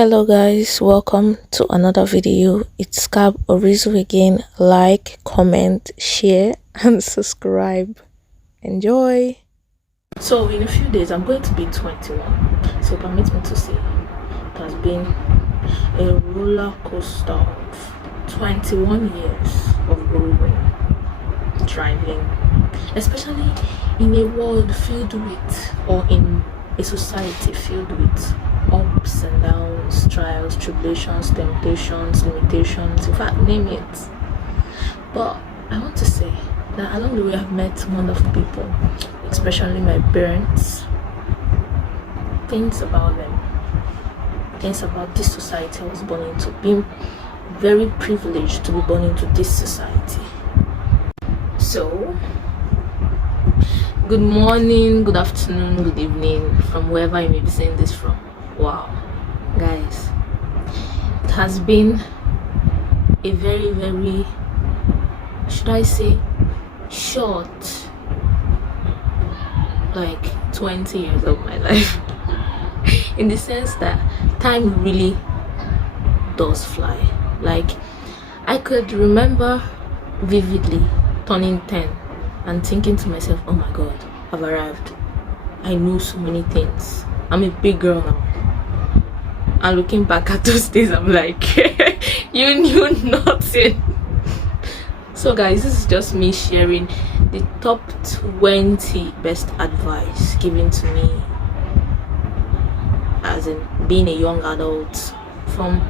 Hello guys, welcome to another video. It's KAB ORIZU again. Like, comment, share and subscribe. Enjoy. So in a few days I'm going to be 21. So permit me to say it has been a roller coaster of 21 years of growing, driving, especially in a world filled with, or in a society filled with ups and downs, trials, tribulations, temptations, limitations, in fact, name it. But I want to say that along the way I've met wonderful people, especially my parents. Things about them, things about this society I was born into, being very privileged to be born into this society. So good morning, good afternoon, good evening from wherever you may be seeing this from. Wow, guys, it has been a very, should I say, short, like 20 years of my life, in the sense that time really does fly. Like, I could remember vividly turning 10 and thinking to myself, oh my god, I've arrived, I know so many things, I'm a big girl now. And looking back at those days, I'm like, you knew nothing. So guys, this is just me sharing the top 20 best advice given to me as in being a young adult, from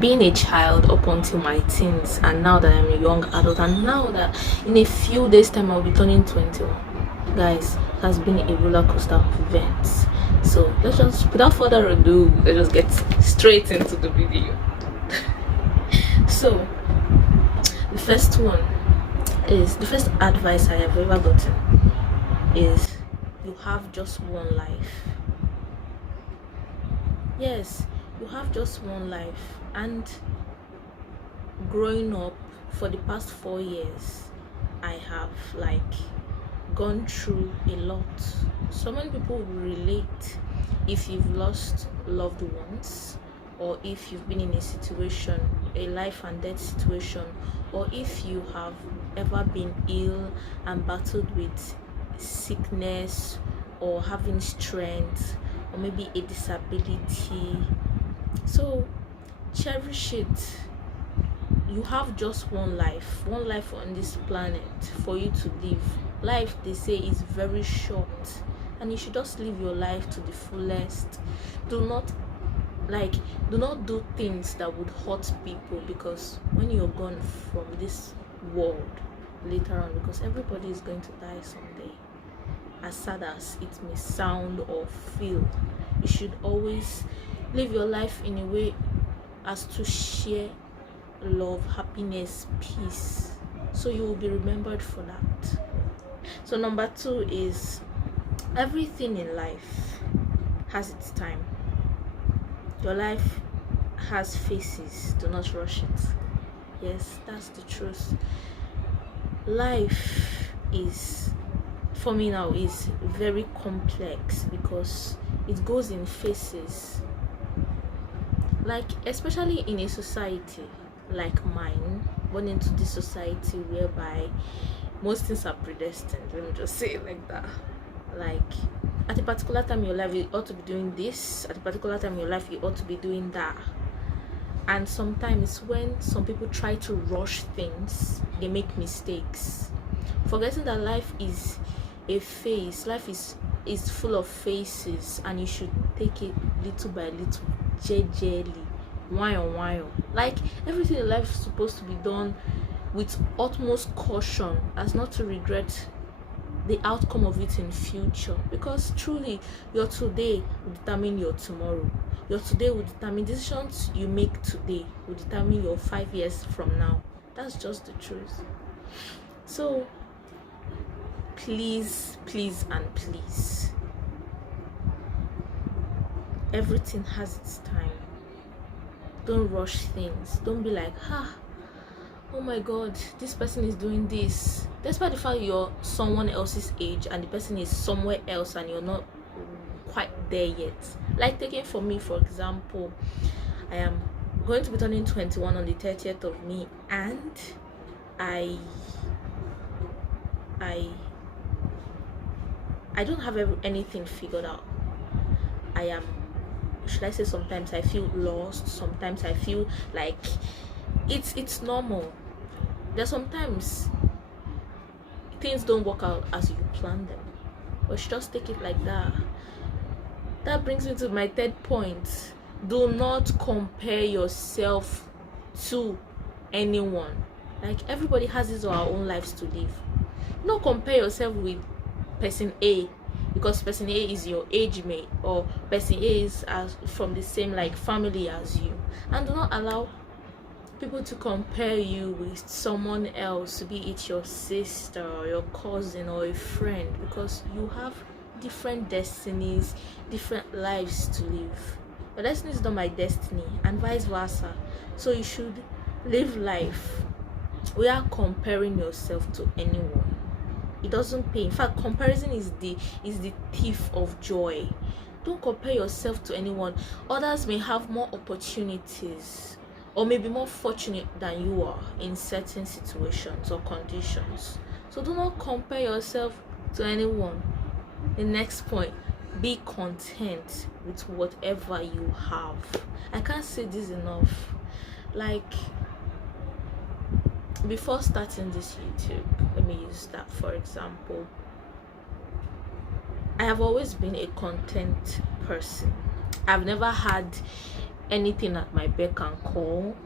being a child up until my teens, and now that I'm a young adult, and now that in a few days time I'll be turning 21. Guys, it has been a roller coaster of events. So let's just, without further ado, let's just get straight into the video. So the first one is, the first advice I have ever gotten is, you have just one life. Yes, you have just one life. And growing up for the past 4 years, I have like gone through a lot. So many people will relate if you've lost loved ones, or if you've been in a situation, a life and death situation, or if you have ever been ill and battled with sickness, or having strength, or maybe a disability. So cherish it. You have just one life on this planet for you to live. Life, they say, is very short, and you should just live your life to the fullest. Do not do things that would hurt people, because when you're gone from this world later on, because everybody is going to die someday, as sad as it may sound or feel, you should always live your life in a way as to share love, happiness, peace, so you will be remembered for that. So number 2 is, everything in life has its time. Your life has phases. Do not rush it. Yes, that's the truth. Life is, for me now, is very complex because it goes in phases. Like, especially in a society like mine, born into this society whereby most things are predestined, let me just say it like that. Like, at a particular time in your life you ought to be doing this, at a particular time in your life you ought to be doing that. And sometimes when some people try to rush things, they make mistakes, forgetting that life is a phase. Life is full of phases, and you should take it little by little, gingerly, while. Like, everything in life is supposed to be done with utmost caution, as not to regret the outcome of it in future, because truly your today will determine your tomorrow. Your today will determine, decisions you make today will determine your 5 years from now. That's just the truth. So please, and please, everything has its time. Don't rush things. Don't be like, oh my god, this person is doing this, despite the fact you're someone else's age and the person is somewhere else and you're not. quite there yet. Like taking for me, for example, I am going to be turning 21 on the 30th of May, and I don't have anything figured out. I am, should I say, sometimes I feel lost, sometimes I feel like it's normal. There's sometimes things don't work out as you plan them, but you should just take it like that. That brings me to my third point. Do not compare yourself to anyone. Like, everybody has his or her own lives to live. Don't compare yourself with person A because person A is your age mate, or person A is from the same like family as you. And do not allow people to compare you with someone else, be it your sister or your cousin or a friend, because you have different destinies, different lives to live. Your destiny is not my destiny, and vice versa. So you should live life without comparing yourself to anyone. It doesn't pay. In fact, comparison is the thief of joy. Don't compare yourself to anyone. Others may have more opportunities or maybe more fortunate than you are in certain situations or conditions. So do not compare yourself to anyone. The next point, be content with whatever you have. I can't say this enough. Like, before starting this YouTube, let me use that for example, I have always been a content person. I've never had anything at my beck and call.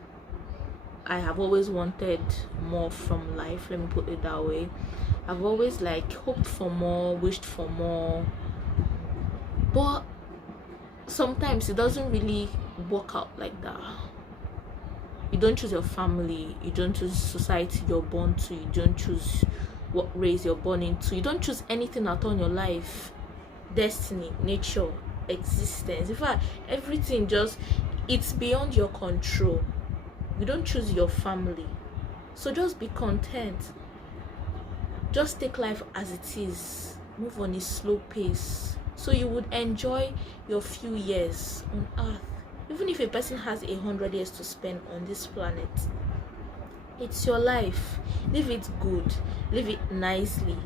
I have always wanted more from life, let me put it that way. I've always like hoped for more, wished for more, but sometimes it doesn't really work out like that. You don't choose your family, you don't choose society you're born to, you don't choose what race you're born into, you don't choose anything at all in your life. Destiny, nature, existence, in fact, everything just, it's beyond your control. You don't choose your family. So just be content. Just take life as it is. Move on a slow pace, so you would enjoy your few years on earth. Even if a person has 100 years to spend on this planet, it's your life. Live it good, live it nicely.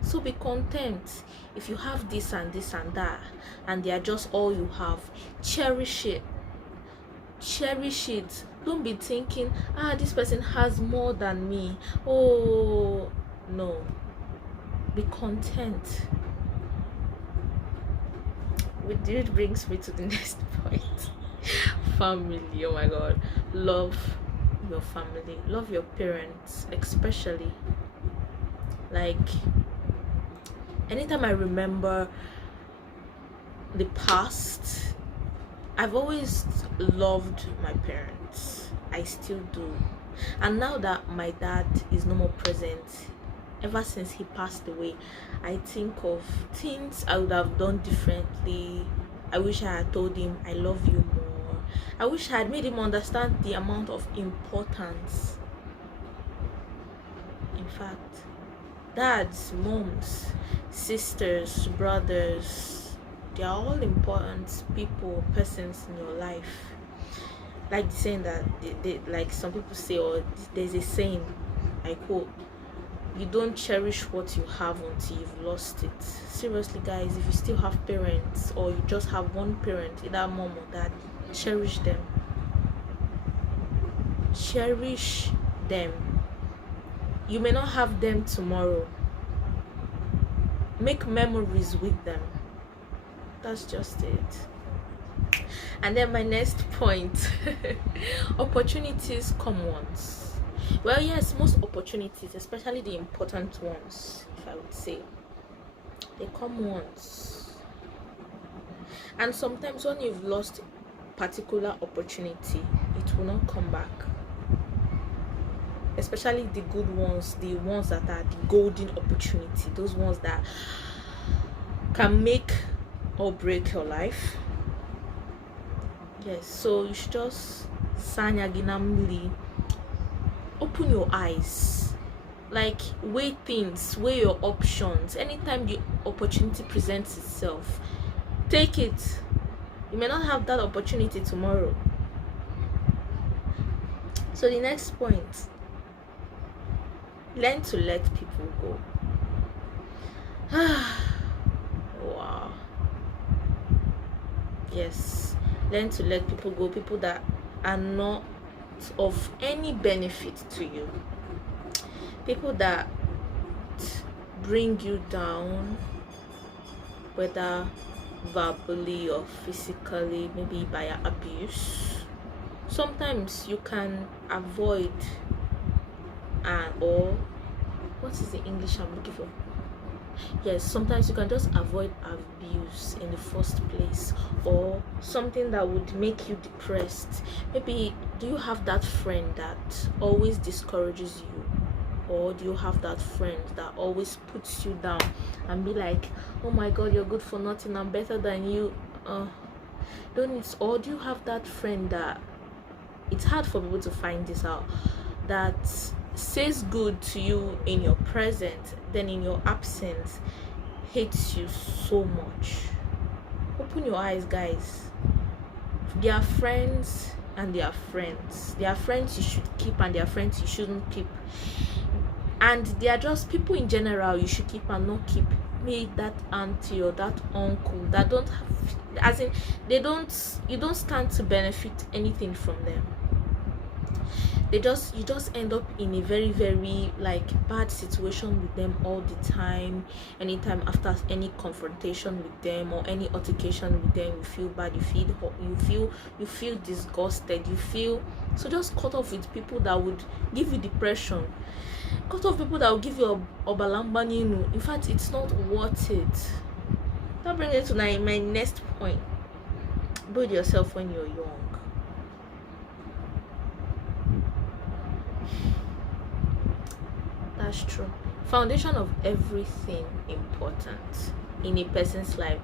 So be content. If you have this and this and that, and they are just all you have, cherish it. Cherish it. Don't be thinking, this person has more than me. Oh no. Be content. Which brings me to the next point. Family. Oh my god. Love your family. Love your parents, especially. Like, anytime I remember the past, I've always loved my parents. I still do. And now that my dad is no more present, ever since he passed away, I think of things I would have done differently. I wish I had told him I love you more. I wish I had made him understand the amount of importance. In fact, dads, moms, sisters, brothers, they are all important people, persons in your life. Like the saying that they like some people say, or there's a saying, I quote, you don't cherish what you have until you've lost it. Seriously guys, if you still have parents, or you just have one parent, either mom or dad, cherish them. Cherish them. You may not have them tomorrow. Make memories with them. That's just it. And then my next point, opportunities come once. Well, yes, most opportunities, especially the important ones, if I would say, they come once. And sometimes when you've lost a particular opportunity, it will not come back. Especially the good ones, the ones that are the golden opportunity, those ones that can make or break your life. Yes, so you should just open your eyes, like weigh things, weigh your options. Anytime opportunity presents itself, take it. You may not have that opportunity tomorrow. So the next point, learn to let people go. Wow. Yes, learn to let people go, people that are not of any benefit to you, people that bring you down, whether verbally or physically, maybe by abuse. Sometimes you can avoid or what is the English I'm looking for? Yes, sometimes you can just avoid abuse in the first place, or something that would make you depressed. Maybe do you have that friend that always discourages you, or do you have that friend that always puts you down and be like, oh my god, you're good for nothing, I'm better than you? Or do you have that friend that, it's hard for people to find this out, that says good to you in your present, then in your absence hates you so much? Open your eyes, guys. There are friends and there are friends. There are friends you should keep and there are friends you shouldn't keep. And they are just people in general you should keep and not keep. Maybe that auntie or that uncle that don't have, as in you don't stand to benefit anything from them. You just end up in a very, very like bad situation with them all the time. Anytime after any confrontation with them or any altercation with them, you feel bad, you feel disgusted, so just cut off with people that would give you depression. Cut off people that will give you a obalambaninu. In fact, it's not worth it. That brings me to my next point. Build yourself when you're young. That's true. Foundation of everything important in a person's life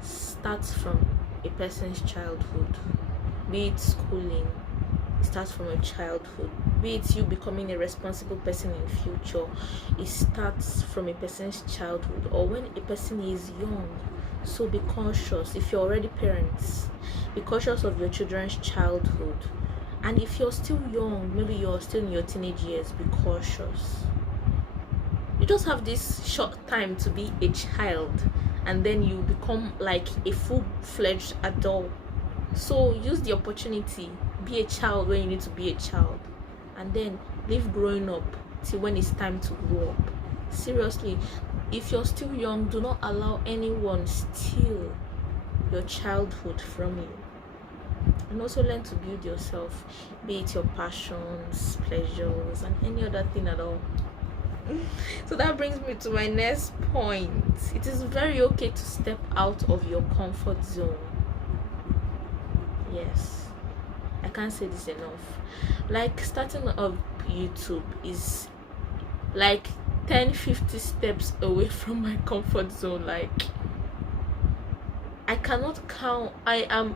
starts from a person's childhood. Be it schooling, it starts from your childhood. Be it you becoming a responsible person in future, it starts from a person's childhood, or when a person is young. So be cautious. If you're already parents, be cautious of your children's childhood. And if you're still young, maybe you're still in your teenage years, be cautious. You just have this short time to be a child, and then you become like a full-fledged adult. So use the opportunity. Be a child when you need to be a child, and then live growing up till when it's time to grow up. Seriously, if you're still young, do not allow anyone steal your childhood from you. And also learn to build yourself, be it your passions, pleasures, and any other thing at all. So that brings me to my next point. It is very okay to step out of your comfort zone. Yes, I can't say this enough. Like starting up YouTube is like 10-50 steps away from my comfort zone. Like I cannot count. I am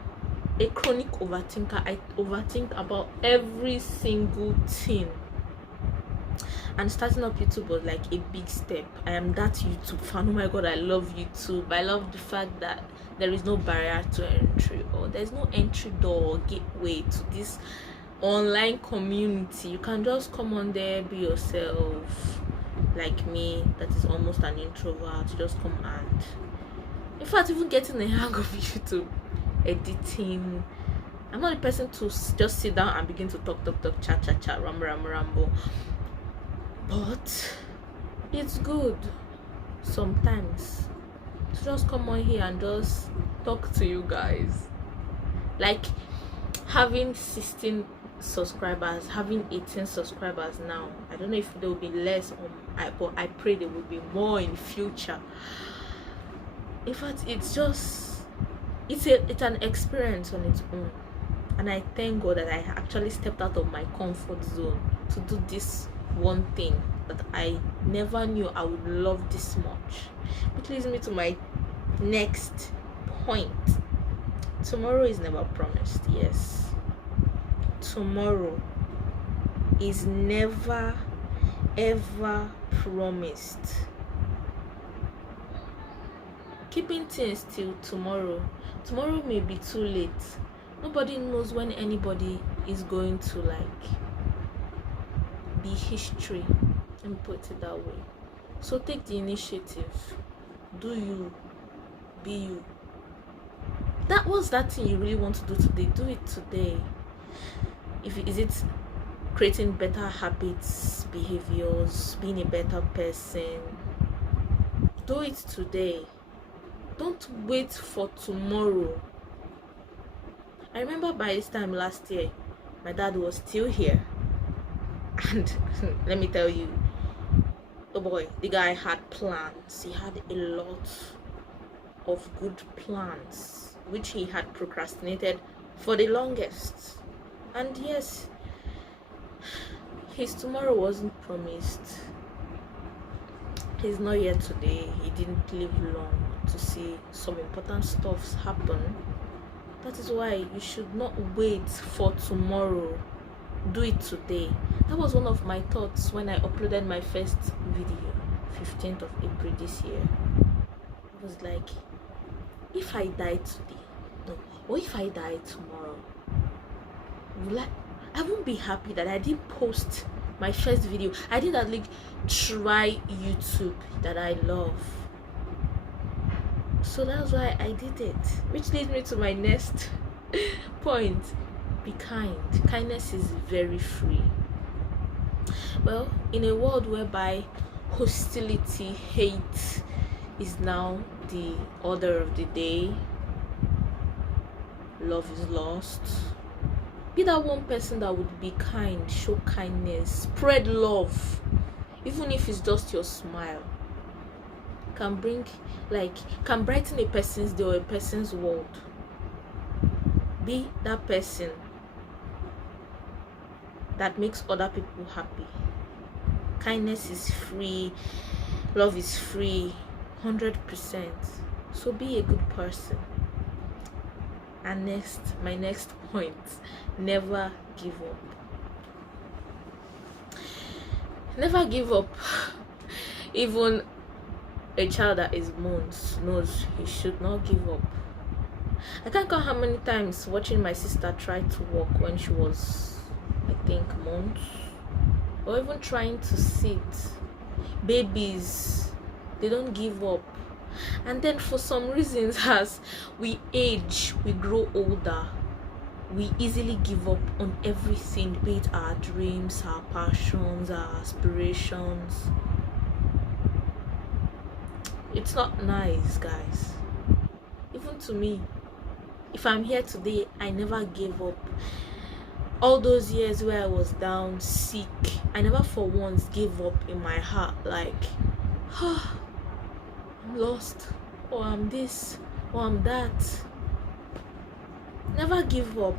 a chronic overthinker. I overthink about every single thing. And starting up YouTube was like a big step. I am that YouTube fan. Oh my god, I love YouTube. I love the fact that there is no barrier to entry, or there's no entry door or gateway to this online community. You can just come on there, be yourself, like me, that is almost an introvert. Just come and, in fact, even getting the hang of YouTube, editing. I'm not a person to just sit down and begin to talk, chat, ramble. But it's good sometimes to just come on here and just talk to you guys. Like having 16 subscribers, having 18 subscribers now. I don't know if there will be less, but I pray there will be more in future. In fact, it's an experience on its own. And I thank God that I actually stepped out of my comfort zone to do this one thing that I never knew I would love this much. Which leads me to my next point. Tomorrow is never promised. Yes, tomorrow is never ever promised. keeping things till tomorrow may be too late. Nobody knows when anybody is going to like be history, and put it that way. So take the initiative. Do you, be you. That was that thing you really want to do today. Do it today. Is it creating better habits, behaviors, being a better person? Do it today. Don't wait for tomorrow. I remember by this time last year, my dad was still here, and let me tell you, oh boy, the guy had plans. He had a lot of good plans which he had procrastinated for the longest. And yes, his tomorrow wasn't promised. He's not here today. He didn't live long to see some important stuff happen. That is why you should not wait for tomorrow. Do it today. That was one of my thoughts when I uploaded my first video, 15th of April this year. I was like, if I die today, no, or if I die tomorrow, I won't be happy that I didn't post my first video. I did at least try YouTube that I love. So that's why I did it, which leads me to my next point. Be kind. Kindness is very free. Well, in a world whereby hostility, hate is now the order of the day, love is lost. Be that one person that would be kind, show kindness, spread love, even if it's just your smile. Can brighten a person's day or a person's world. Be that person that makes other people happy. Kindness is free, love is free, 100%. So be a good person. And my next point, never give up. Never give up. Even a child that is months knows he should not give up. I can't count how many times watching my sister try to walk when she was, I think, months, or even trying to sit. Babies, they don't give up. And then for some reasons, as we age, we grow older, we easily give up on everything, be it our dreams, our passions, our aspirations. It's not nice, guys. Even to me, if I'm here today, I never gave up. All those years where I was down, sick, I never for once gave up in my heart, like, I'm lost, or I'm this, or I'm that. Never give up.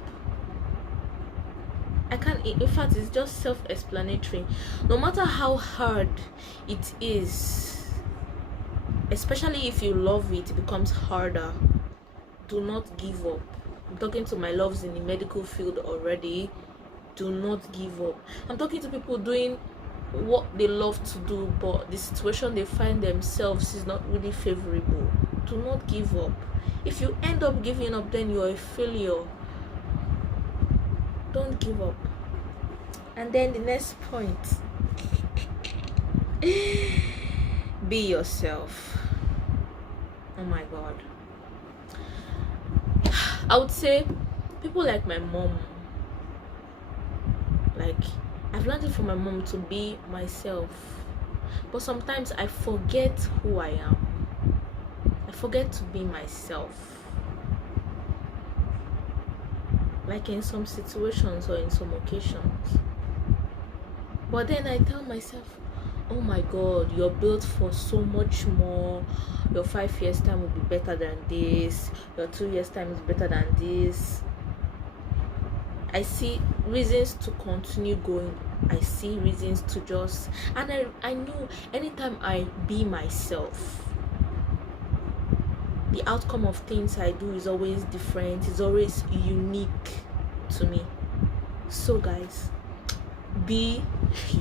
I can't, in fact, it's just self-explanatory. No matter how hard it is, especially if you love it, it becomes harder. Do not give up. I'm talking to my loves in the medical field already. Do not give up. I'm talking to people doing what they love to do, but the situation they find themselves is not really favorable. Do not give up. If you end up giving up, then you're a failure. Don't give up. And then the next point, be yourself. Oh my God. I would say people like my mom, like, I've learned it from my mom to be myself, but sometimes I forget who I am. I forget to be myself, like in some situations or in some occasions. But then I tell myself, oh my God, you're built for so much more. Your 5 years time will be better than this. Your 2 years time is better than this. I see reasons to continue going. I see reasons to just, and I know anytime I be myself, the outcome of things I do is always different. It's always unique to me. So guys, be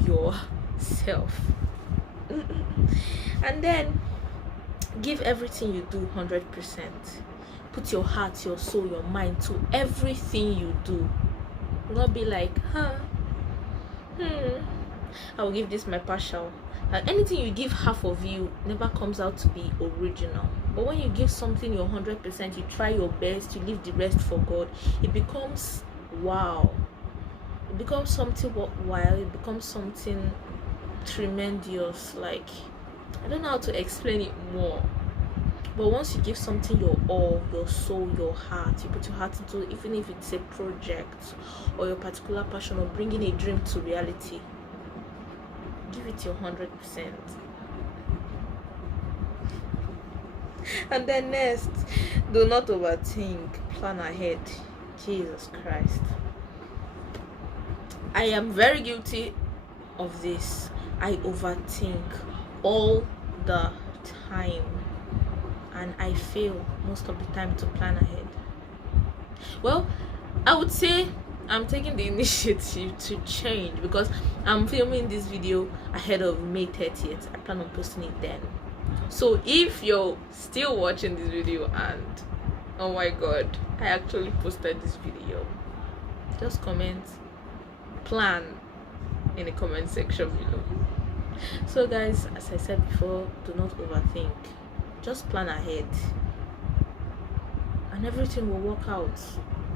yourself. And then Give everything you do 100%. Put your heart, your soul, your mind to everything you do. Do not be like, I will give this my partial. Anything you give half of you never comes out to be original. But when you give something your 100%, you try your best, you leave the rest for God, it becomes wow. It becomes something worthwhile. It becomes something tremendous. Like, I don't know how to explain it more. But once you give something your all, your soul, your heart, you put your heart into it, even if it's a project or your particular passion or bringing a dream to reality, give it your 100%. And then next, do not overthink, plan ahead. Jesus Christ. I am very guilty of this. I overthink all the time, and I fail most of the time to plan ahead. Well, I would say I'm taking the initiative to change, because I'm filming this video ahead of May 30th. I plan on posting it then. So if you're still watching this video and oh my god, I actually posted this video, just comment plan in the comment section below. So guys, as I said before, do not overthink. Just plan ahead and everything will work out.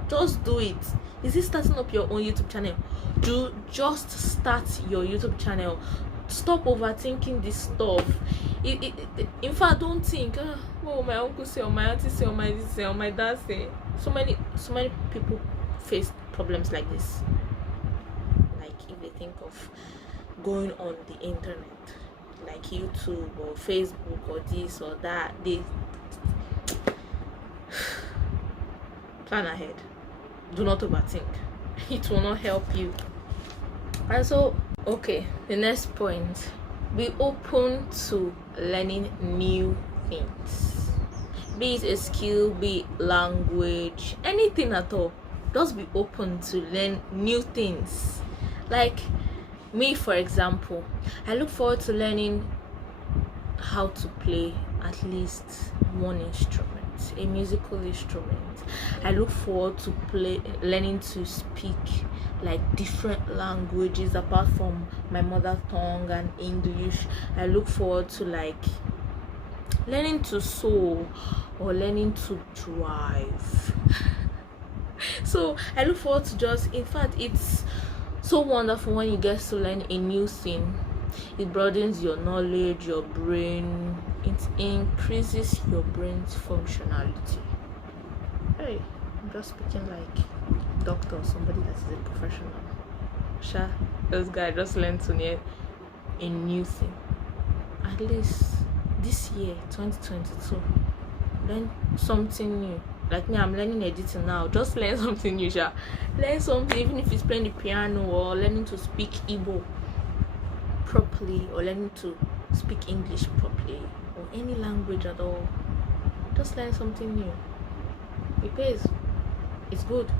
Just do it. Is it starting up your own YouTube channel? Just start your YouTube channel. Stop overthinking this stuff. In fact, don't think, oh, my uncle say, or my auntie say, or my this say, or my dad say. So many people face problems like this. Like if they think of going on the internet, like YouTube or Facebook or this or that, they plan ahead. Do not overthink. It will not help you. And so, okay, the next point, be open to learning new things. Be it a skill, be it language, anything at all. Just be open to learn new things. Like me, for example, I look forward to learning how to play at least one instrument, a musical instrument. I look forward to learning to speak like different languages apart from my mother tongue and English. I look forward to like learning to sew or learning to drive. So I look forward to just, in fact, it's so wonderful when you get to learn a new thing. It broadens your knowledge, your brain, it increases your brain's functionality. Hey, I'm just speaking like doctor, somebody that is a professional. Those guys just learned to learn a new thing. At least this year, 2022, learn something new. Like me, I'm learning editing now. Just learn something new. Learn something, even if it's playing the piano or learning to speak Igbo properly or learning to speak English properly or any language at all. Just learn something new. It pays. It's good.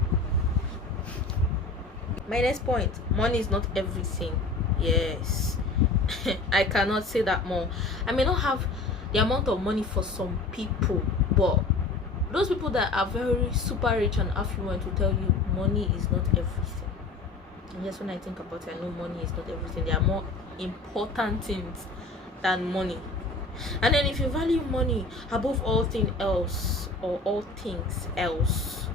My next point, money is not everything. Yes. I cannot say that more. I may not have the amount of money for some people, but those people that are very super rich and affluent will tell you money is not everything. And yes, when I think about it, I know money is not everything. There are more important things than money. And then if you value money above all things else, or all things else,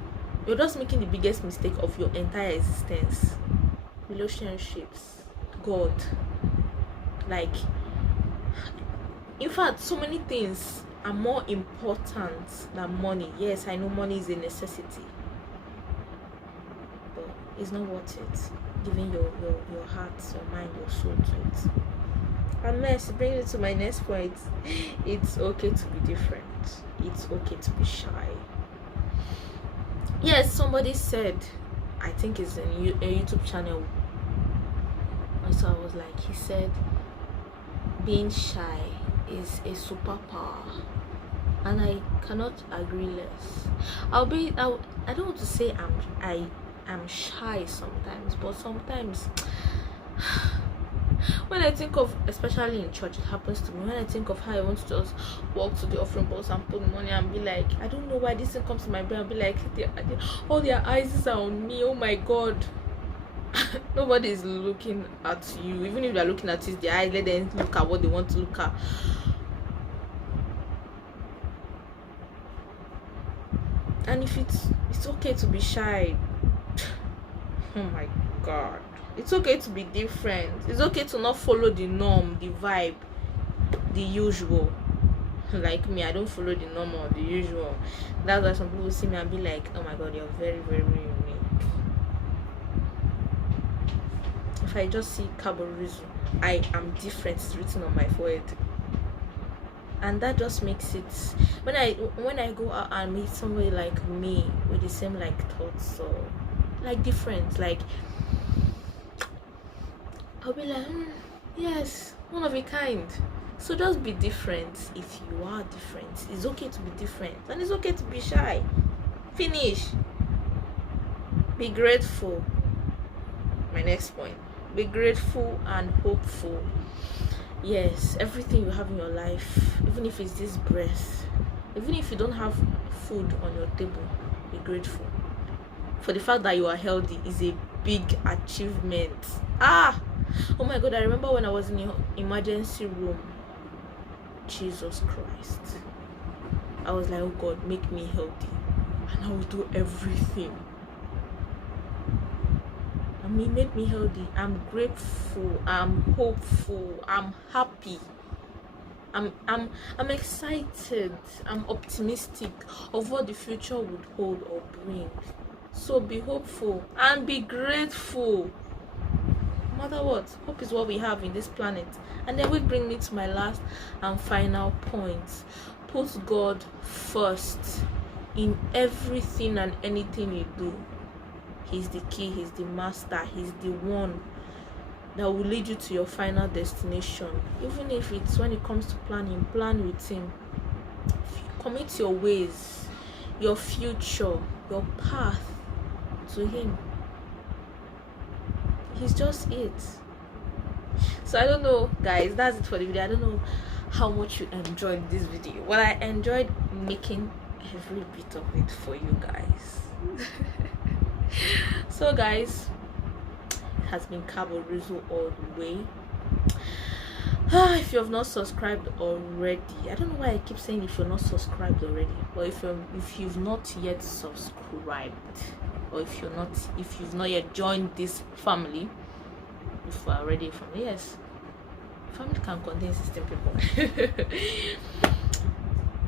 you're just making the biggest mistake of your entire existence. Relationships, God, like, in fact, so many things are more important than money. Yes, I know money is a necessity, but it's not worth it. Giving your heart, your mind, your soul to it. And next, bring it to my next point. It's okay to be different. It's okay to be shy. Yes, somebody said, I think it's a YouTube channel. And so I was like, he said, being shy is a superpower, and I cannot agree less. I don't want to say I'm shy sometimes, but sometimes When I think of, especially in church, it happens to me. When I think of how I want to just walk to the offering box and put money and be like, I don't know why this thing comes to my brain. I'll be like, all their eyes are on me. Oh my God. Nobody is looking at you. Even if they're looking at you, their eyes, let them look at what they want to look at. And if it's okay to be shy. Oh my God. It's okay to be different. It's okay to not follow the norm, the vibe, the usual. Like me, I don't follow the norm or the usual. That's why some people see me and be like, oh my God, you're very, very, very unique. If I just see KAB ORIZU, I am different, it's written on my forehead. And that just makes it, when I go out and meet somebody like me with the same like thoughts or like different, like I'll be like, yes, one of a kind. So just be different. If you are different, it's okay to be different, and it's okay to be shy. Finish. Be grateful. My next point, be grateful and hopeful. Yes, everything you have in your life, even if it's this breath, even if you don't have food on your table, be grateful. For the fact that you are healthy is a big achievement. Oh my God, I remember when I was in the emergency room. Jesus Christ. I was like, oh God, make me healthy and I will do everything. And He made me healthy. I'm grateful, I'm hopeful, I'm happy. I'm excited, I'm optimistic of what the future would hold or bring. So be hopeful and be grateful. No matter what, hope is what we have in this planet. And then we bring me to my last and final point. Put God first in everything and anything you do. He's the key, He's the master, He's the one that will lead you to your final destination. Even if it's when it comes to planning, plan with Him. Commit your ways, your future, your path to Him. He's just it. So I don't know, guys, that's it for the video. I don't know how much you enjoyed this video. Well, I enjoyed making every bit of it for you guys. So guys, it has been KAB ORIZU all the way. If you have not subscribed already, I don't know why I keep saying if you're not subscribed already, but if you've not yet subscribed, or if you've not yet joined this family, if we're already a family, yes, family can contain 16 people.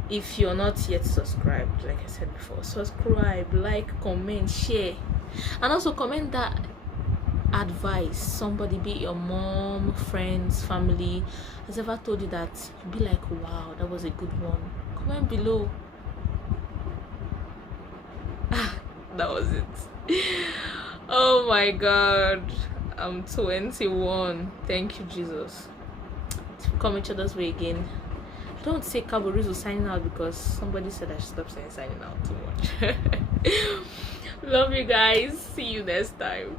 If you're not yet subscribed, like I said before, subscribe, like, comment, share, and also comment that advice somebody, be it your mom, friends, family, has ever told you that you'd be like, wow, that was a good one. Comment below. That was it. Oh my God, I'm 21. Thank you, Jesus. Come each other's way again. I don't say KAB ORIZU signing out because somebody said I should stop saying signing out too much. Love you guys. See you next time.